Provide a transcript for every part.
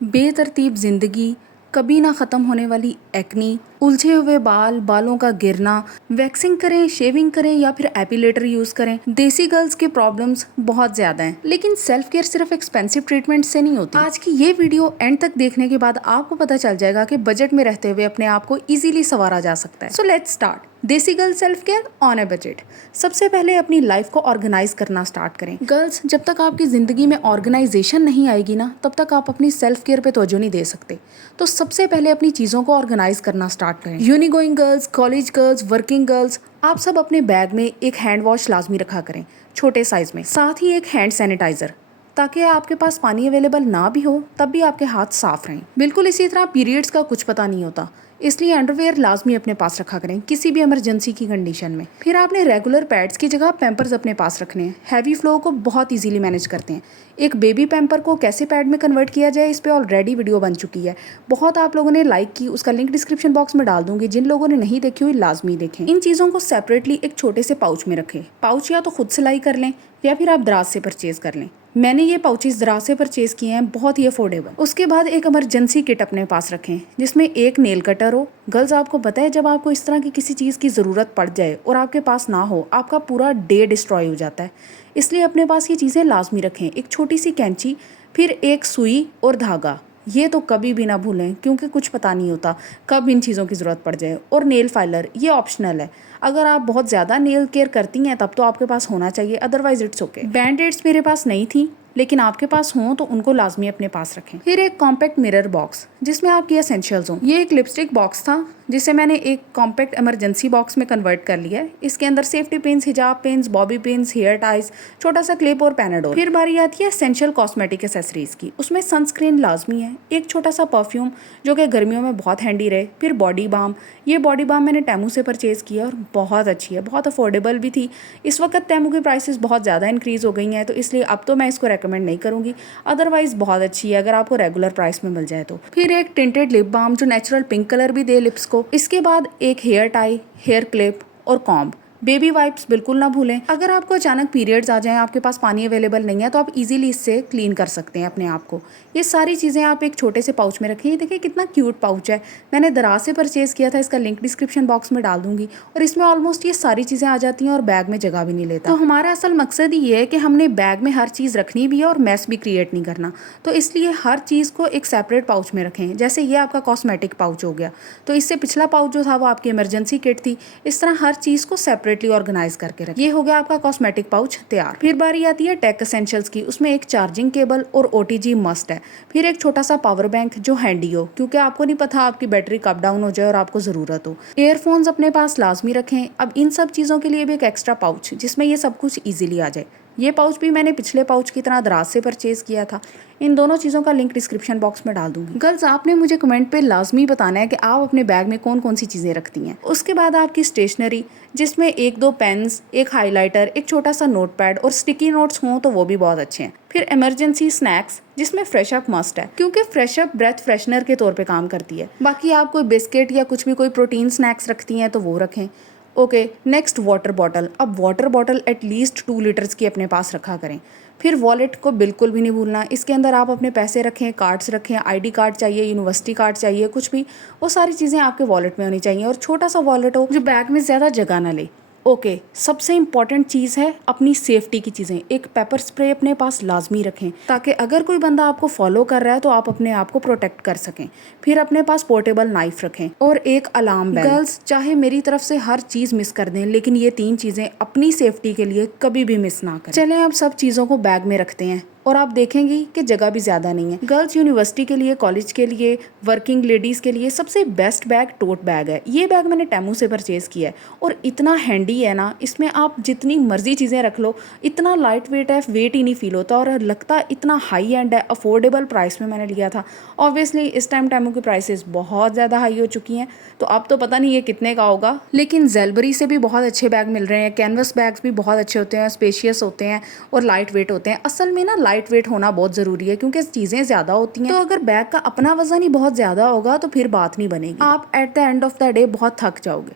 बेतरतीब जिंदगी, कभी ना खत्म होने वाली एक्नी, उलझे हुए बाल, बालों का गिरना, वैक्सिंग करें, शेविंग करें या फिर एपिलेटर यूज करें, देसी गर्ल्स के प्रॉब्लम्स बहुत ज्यादा हैं। लेकिन सेल्फ केयर सिर्फ एक्सपेंसिव ट्रीटमेंट से नहीं होती। आज की ये वीडियो एंड तक देखने के बाद आपको पता चल जाएगा कि बजट में रहते हुए अपने आप को इजीली संवारा जा सकता है। So let's start. Desi girl self care on a budget. सबसे पहले अपनी लाइफ को ऑर्गेनाइज करना स्टार्ट करें। गर्ल्स, जब तक आपकी जिंदगी में ऑर्गेनाइजेशन नहीं आएगी ना, तब तक आप अपनी सेल्फ केयर पे तवज्जो नहीं दे सकते। तो सबसे पहले अपनी चीजों को ऑर्गेनाइज करना स्टार्ट करें। Uni going girls, college girls, working girls, आप सब अपने बैग में एक हैंड वॉश लाजमी रखा करें, छोटे साइज में, साथ ही एक हैंड सैनिटाइजर, ताकि आपके पास पानी अवेलेबल ना भी हो तब भी आपके हाथ साफ रहें। बिल्कुल इसी तरह पीरियड्स का कुछ पता नहीं होता, इसलिए अंडरवेयर लाजमी अपने पास रखा करें किसी भी इमरजेंसी की कंडीशन में। फिर आपने रेगुलर पैड्स की जगह पैम्पर्स अपने पास रखने हैं। हैवी फ्लो को बहुत इजीली मैनेज करते हैं। एक बेबी पैम्पर को कैसे पैड में कन्वर्ट किया जाए, इस पे ऑलरेडी वीडियो बन चुकी है, बहुत आप लोगों ने लाइक की, उसका लिंक डिस्क्रिप्शन बॉक्स में डाल दूंगी। जिन लोगों ने नहीं देखी हुई लाजमी देखें। इन चीज़ों को सेपरेटली एक छोटे से पाउच में रखें। पाउच या तो खुद सिलाई कर लें या फिर आप दराज से परचेज कर लें। मैंने ये पाउचेस दराज से परचेज किए हैं, बहुत ही अफोर्डेबल। उसके बाद एक इमरजेंसी किट अपने पास रखें, जिसमें एक नेल कटर हो। गर्ल्स, आपको पता है जब आपको इस तरह की किसी चीज़ की ज़रूरत पड़ जाए और आपके पास ना हो, आपका पूरा डे डिस्ट्रॉय हो जाता है। इसलिए अपने पास ये चीज़ें लाजमी रखें। एक छोटी सी कैंची, फिर एक सुई और धागा, ये तो कभी भी ना भूलें, क्योंकि कुछ पता नहीं होता कब इन चीज़ों की ज़रूरत पड़ जाए। और नेल फाइलर, ये ऑप्शनल है। अगर आप बहुत ज़्यादा नेल केयर करती हैं तब तो आपके पास होना चाहिए, otherwise it's okay. Band aids मेरे पास नहीं थी, लेकिन आपके पास हों तो उनको लाजमी अपने पास रखें। फिर एक कॉम्पैक्ट मिरर बॉक्स, जिसमें आपकी एसेंशियल्स हों। ये एक लिपस्टिक बॉक्स था, जिसे मैंने एक कॉम्पैक्ट इमरजेंसी बॉक्स में कन्वर्ट कर लिया है। इसके अंदर सेफ्टी पिन्स, हिजाब pins, bobby pins, hair ties, छोटा सा क्लिप और पैनाडोल। फिर बारी आती है एसेंशियल कॉस्मेटिक एसेसरीज की। उसमें सनस्क्रीन लाजमी है, एक छोटा सा परफ्यूम जो कि गर्मियों में बहुत हैंडी रहे, फिर बॉडी बाम। ये बॉडी बाम मैंने टेमू से परचेज किया और बहुत अच्छी है, बहुत अफोर्डेबल भी थी। इस वक्त टेमू की प्राइसेस बहुत ज़्यादा इंक्रीज़ हो गई हैं, तो इसलिए अब तो मैं इसको रेकमेंड नहीं करूँगी, अदरवाइज बहुत अच्छी है अगर आपको रेगुलर प्राइस में मिल जाए तो। फिर एक टिंटेड लिप बाम जो नेचुरल पिंक कलर भी दे लिप्स को। इसके बाद एक हेयर टाई, हेयर क्लिप और कॉम्ब। बेबी वाइप्स बिल्कुल ना भूलें। अगर आपको अचानक पीरियड्स आ जाएं, आपके पास पानी अवेलेबल नहीं है, तो आप इजीली इससे क्लीन कर सकते हैं अपने आप को। ये सारी चीज़ें आप एक छोटे से पाउच में रखें। ये देखिए कितना क्यूट पाउच है, मैंने दराज से परचेज किया था, इसका लिंक डिस्क्रिप्शन बॉक्स में डाल दूंगी। और इसमें ऑलमोस्ट ये सारी चीज़ें आ जाती हैं और बैग में जगह भी नहीं लेता। तो हमारा असल मकसद ये है कि हमने बैग में हर चीज़ रखनी भी है और मैस भी क्रिएट नहीं करना, तो इसलिए हर चीज़ को एक सेपरेट पाउच में रखें। जैसे ये आपका कॉस्मेटिक पाउच हो गया, तो इससे पिछला पाउच जो था वो आपकी इमरजेंसी किट थी। इस तरह हर चीज़ को सेपरेटली ऑर्गेनाइज करके रखें। ये हो गया आपका कॉस्मेटिक पाउच तैयार। फिर बारी आती है टेक एसेंशियल्स की। उसमें एक चार्जिंग केबल और ओटीजी मस्ट है। फिर एक छोटा सा पावर बैंक जो हैंडी हो, क्योंकि आपको नहीं पता आपकी बैटरी कब डाउन हो जाए और आपको ज़रूरत हो। ईयरफोन्स अपने पास लाजमी रखें। अब इन सब चीज़ों के लिए भी एक एक्स्ट्रा पाउच, जिसमें ये सब कुछ ईजिली आ जाए। ये पाउच भी मैंने पिछले पाउच की तरह दराज से परचेज किया था। इन दोनों चीज़ों का लिंक डिस्क्रिप्शन बॉक्स में डाल दूंगी। गर्ल्स, आपने मुझे कमेंट पे लाजमी बताना है कि आप अपने बैग में कौन कौन सी चीज़ें रखती हैं। उसके बाद आपकी स्टेशनरी, जिसमें एक दो पेन्स, एक हाइलाइटर, एक छोटा सा नोटपैड और स्टिकी नोट्स हों तो वो भी बहुत अच्छे हैं। फिर इमरजेंसी स्नैक्स, जिसमें फ्रेश अप मस्ट है, क्योंकि फ्रेश अप ब्रेथ फ्रेशनर के तौर पे काम करती है। बाकी आप कोई बिस्किट या कुछ भी कोई प्रोटीन स्नैक्स रखती हैं तो वो रखें। Okay, next water bottle. अब वाटर बॉटल एटलीस्ट 2 लीटर्स की अपने पास रखा करें। फिर वॉलेट को बिल्कुल भी नहीं भूलना। इसके अंदर आप अपने पैसे रखें, कार्ड्स रखें, आईडी कार्ड चाहिए, यूनिवर्सिटी कार्ड चाहिए, कुछ भी, वो सारी चीज़ें आपके वॉलेट में होनी चाहिए। और छोटा सा वॉलेट हो जो बैग में ज़्यादा जगह ना ले। ओके, सबसे इम्पॉर्टेंट चीज़ है अपनी सेफ्टी की चीज़ें। एक पेपर स्प्रे अपने पास लाजमी रखें, ताकि अगर कोई बंदा आपको फॉलो कर रहा है तो आप अपने आप को प्रोटेक्ट कर सकें। फिर अपने पास पोर्टेबल नाइफ रखें और एक अलार्म बेल। गर्ल्स, चाहे मेरी तरफ से हर चीज़ मिस कर दें, लेकिन ये 3 चीज़ें अपनी सेफ्टी के लिए कभी भी मिस ना करें। चलें अब सब चीज़ों को बैग में रखते हैं और आप देखेंगी कि जगह भी ज़्यादा नहीं है। गर्ल्स, यूनिवर्सिटी के लिए, कॉलेज के लिए, वर्किंग लेडीज़ के लिए सबसे बेस्ट बैग टोट बैग है। ये बैग मैंने टेमू से परचेज़ किया है और इतना हैंडी है ना, इसमें आप जितनी मर्जी चीज़ें रख लो, इतना लाइट वेट है, वेट ही नहीं फील होता और लगता इतना हाई एंड है। अफोर्डेबल प्राइस में मैंने लिया था। ऑब्वियसली इस टाइम टेमू की प्राइसेस बहुत ज़्यादा हाई हो चुकी हैं, तो अब तो पता नहीं ये कितने का होगा, लेकिन जेलबरी से भी बहुत अच्छे बैग मिल रहे हैं। कैनवस बैग्स भी बहुत अच्छे होते हैं, स्पेशियस होते हैं और लाइट वेट होते हैं। असल में ना लाइट वेट होना बहुत ज़रूरी है, क्योंकि चीज़ें ज़्यादा होती हैं, तो अगर बैग का अपना वजन ही बहुत ज़्यादा होगा तो फिर बात नहीं बनेगी, आप at the end of the day बहुत थक जाओगे।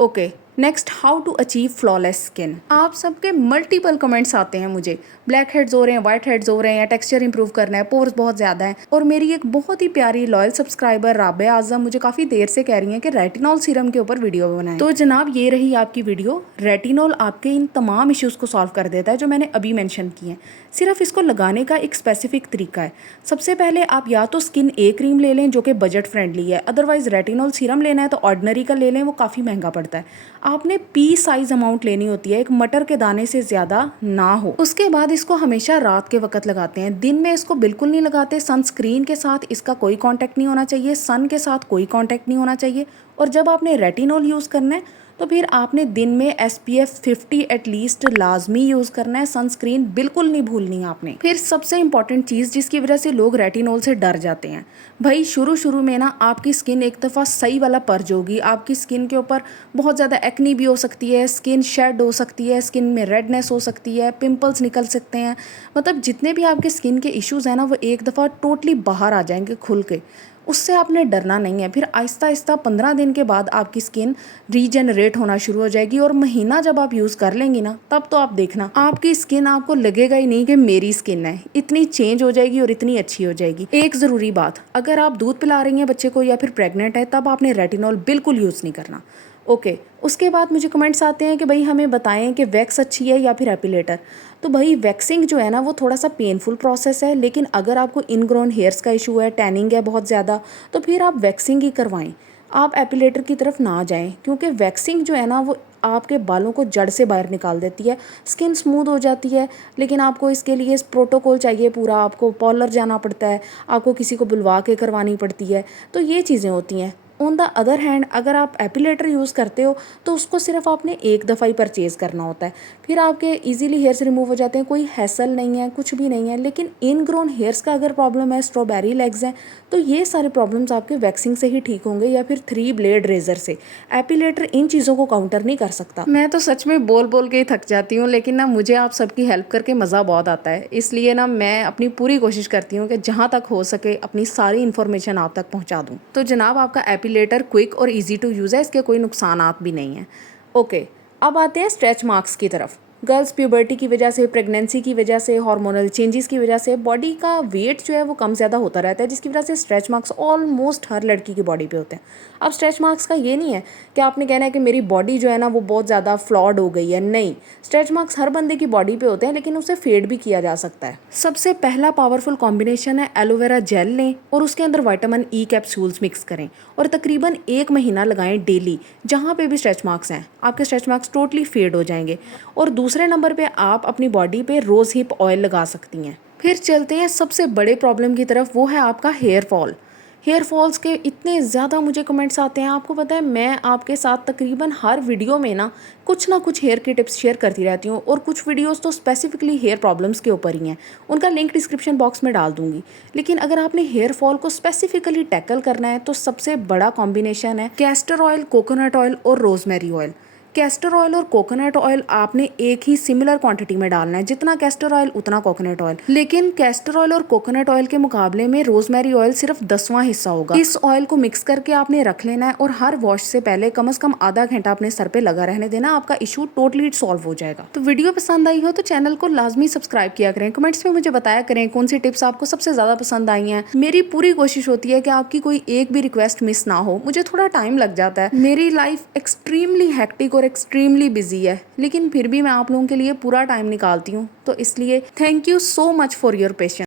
Okay, next, how to achieve flawless skin. आप सबके मल्टीपल कमेंट्स आते हैं मुझे, ब्लैक हेड्स हो रहे हैं, वाइट हेड्स हो रहे हैं, टेक्सचर इंप्रूव करना है, पोर्स बहुत ज़्यादा है। और मेरी एक बहुत ही प्यारी लॉयल सब्सक्राइबर राबिया आज़म मुझे काफ़ी देर से कह रही हैं कि रेटिनॉल सीरम के ऊपर वीडियो बनाएं। तो जनाब ये रही आपकी वीडियो। रेटिनॉल आपके इन तमाम इश्यूज़ को सॉल्व कर देता है जो मैंने अभी मेंशन किए हैं। सिर्फ इसको लगाने का एक स्पेसिफिक तरीका है। सबसे पहले आप या तो स्किन ए क्रीम ले लें जो कि बजट फ्रेंडली है, अदरवाइज रेटिनॉल सीरम लेना है तो ऑर्डिनरी का ले लें, वो काफ़ी महंगा पड़ता है। आपने पी साइज अमाउंट लेनी होती है, एक मटर के दाने से ज़्यादा ना हो। उसके बाद इसको हमेशा रात के वक्त लगाते हैं, दिन में इसको बिल्कुल नहीं लगाते। सनस्क्रीन के साथ इसका कोई कांटेक्ट नहीं होना चाहिए, सन के साथ कोई कांटेक्ट नहीं होना चाहिए। और जब आपने रेटिनॉल यूज़ करना है तो फिर आपने दिन में SPF 50 एटलीस्ट लाजमी यूज़ करना है। सनस्क्रीन बिल्कुल नहीं भूलनी आपने। फिर सबसे इंपॉर्टेंट चीज़ जिसकी वजह से लोग रेटिनॉल से डर जाते हैं, भाई शुरू में ना आपकी स्किन एक दफ़ा सही वाला पर्ज होगी, आपकी स्किन के ऊपर बहुत ज़्यादा एक्नी भी हो सकती है, स्किन शेड हो सकती है, स्किन में रेडनेस हो सकती है, पिंपल्स निकल सकते हैं। मतलब जितने भी आपके स्किन के इश्यूज़ हैं ना वो एक दफ़ा टोटली बाहर आ जाएंगे खुल के। उससे आपने डरना नहीं है। फिर आहिस्ता आहिस्ता 15 दिन के बाद आपकी स्किन रीजनरेट होना शुरू हो जाएगी। और महीना जब आप यूज़ कर लेंगी ना तब तो आप देखना आपकी स्किन, आपको लगेगा ही नहीं कि मेरी स्किन है, इतनी चेंज हो जाएगी और इतनी अच्छी हो जाएगी। एक ज़रूरी बात, अगर आप दूध पिला रही हैं बच्चे को या फिर प्रेग्नेंट है तब आपने रेटिनॉल बिल्कुल यूज़ नहीं करना। ओके, उसके बाद मुझे कमेंट्स आते हैं कि भाई हमें बताएं कि वैक्स अच्छी है या फिर एपिलेटर। तो भाई वैक्सिंग जो है ना वो थोड़ा सा पेनफुल प्रोसेस है, लेकिन अगर आपको इनग्रोन हेयर्स का इशू है, टैनिंग है बहुत ज़्यादा, तो फिर आप वैक्सिंग ही करवाएं। आप एपिलेटर की तरफ ना जाएं, क्योंकि वैक्सिंग जो है ना वो आपके बालों को जड़ से बाहर निकाल देती है, स्किन स्मूथ हो जाती है। लेकिन आपको इसके लिए इस प्रोटोकॉल चाहिए पूरा, आपको पार्लर जाना पड़ता है, आपको किसी को बुलवा के करवानी पड़ती है, तो ये चीज़ें होती हैं। ऑन द अदर हैंड अगर आप एपिलेटर यूज़ करते हो तो उसको सिर्फ आपने एक दफ़ा ही परचेज़ करना होता है, फिर आपके इजीली हेयर्स रिमूव हो जाते हैं, कोई हैसल नहीं है, कुछ भी नहीं है। लेकिन इनग्रोन हेयर्स का अगर प्रॉब्लम है, स्ट्रॉबेरी लेग्स हैं, तो ये सारे प्रॉब्लम्स आपके वैक्सिंग से ही ठीक होंगे या फिर 3 ब्लेड रेजर से। एपिलेटर इन चीज़ों को काउंटर नहीं कर सकता। मैं तो सच में बोल बोल के ही थक जाती हूँ, लेकिन ना मुझे आप सबकी हेल्प करके मज़ा बहुत आता है, इसलिए ना मैं अपनी पूरी कोशिश करती हूँ कि जहाँ तक हो सके अपनी सारी इन्फॉर्मेशन आप तक पहुँचा दूँ। तो जनाब आपका एपिलेटर क्विक और ईजी टू यूज़ है, इसके कोई नुकसानात भी नहीं है। ओके, अब आते हैं स्ट्रेच मार्क्स की तरफ। गर्ल्स प्यूबर्टी की वजह से, प्रेगनेंसी की वजह से, हार्मोनल चेंजेस की वजह से बॉडी का वेट जो है वो कम ज़्यादा होता रहता है, जिसकी वजह से स्ट्रेच मार्क्स ऑलमोस्ट हर लड़की की बॉडी पे होते हैं। अब स्ट्रेच मार्क्स का ये नहीं है कि आपने कहना है कि मेरी बॉडी जो है ना वो बहुत ज़्यादा फ्लॉड हो गई है, नहीं। स्ट्रेच मार्क्स हर बंदे की बॉडी पे होते हैं, लेकिन उसे फेड भी किया जा सकता है। सबसे पहला पावरफुल कॉम्बिनेशन है एलोवेरा जेल लें और उसके अंदर विटामिन ई कैप्सूल्स मिक्स करें और तकरीबन 1 महीना लगाएं डेली। जहाँ पे भी स्ट्रेच मार्क्स हैं आपके स्ट्रेच मार्क्स टोटली फेड हो जाएंगे। और दूसरे नंबर पे आप अपनी बॉडी पे रोज़ हिप ऑयल लगा सकती हैं। फिर चलते हैं सबसे बड़े प्रॉब्लम की तरफ, वो है आपका हेयर फॉल। हेयर फॉल्स के इतने ज़्यादा मुझे कमेंट्स आते हैं, आपको पता है मैं आपके साथ तकरीबन हर वीडियो में ना कुछ हेयर की टिप्स शेयर करती रहती हूँ, और कुछ वीडियोस तो स्पेसिफिकली हेयर प्रॉब्लम्स के ऊपर ही हैं, उनका लिंक डिस्क्रिप्शन बॉक्स में डाल दूंगी। लेकिन अगर आपने हेयर फॉल को स्पेसिफिकली टैकल करना है तो सबसे बड़ा कॉम्बिनेशन है कैस्टर ऑयल, कोकोनट ऑयल और रोजमेरी ऑयल। कैस्टर ऑयल और कोकोनट ऑयल आपने एक ही सिमिलर क्वांटिटी में डालना है, जितना कैस्टर ऑयल उतना कोकोनट ऑयल। लेकिन कैस्टर ऑयल और कोकोनट ऑयल के मुकाबले में रोजमेरी ऑयल सिर्फ 10वां हिस्सा होगा। इस ऑयल को मिक्स करके आपने रख लेना है और हर वॉश से पहले कम से कम आधा घंटा अपने सर पे लगा रहने देना, आपका इशू टोटली सॉल्व हो जाएगा। तो वीडियो पसंद आई हो तो चैनल को लाजमी सब्सक्राइब किया करें, कमेंट्स में मुझे बताया करें कौन सी टिप्स आपको सबसे ज्यादा पसंद आई हैं। मेरी पूरी कोशिश होती है कि आपकी कोई एक भी रिक्वेस्ट मिस ना हो। मुझे थोड़ा टाइम लग जाता है, मेरी लाइफ एक्सट्रीमली हेक्टिक और एक्सट्रीमली बिजी है, लेकिन फिर भी मैं आप लोगों के लिए पूरा टाइम निकालती हूँ। तो इसलिए thank you so much for your patience.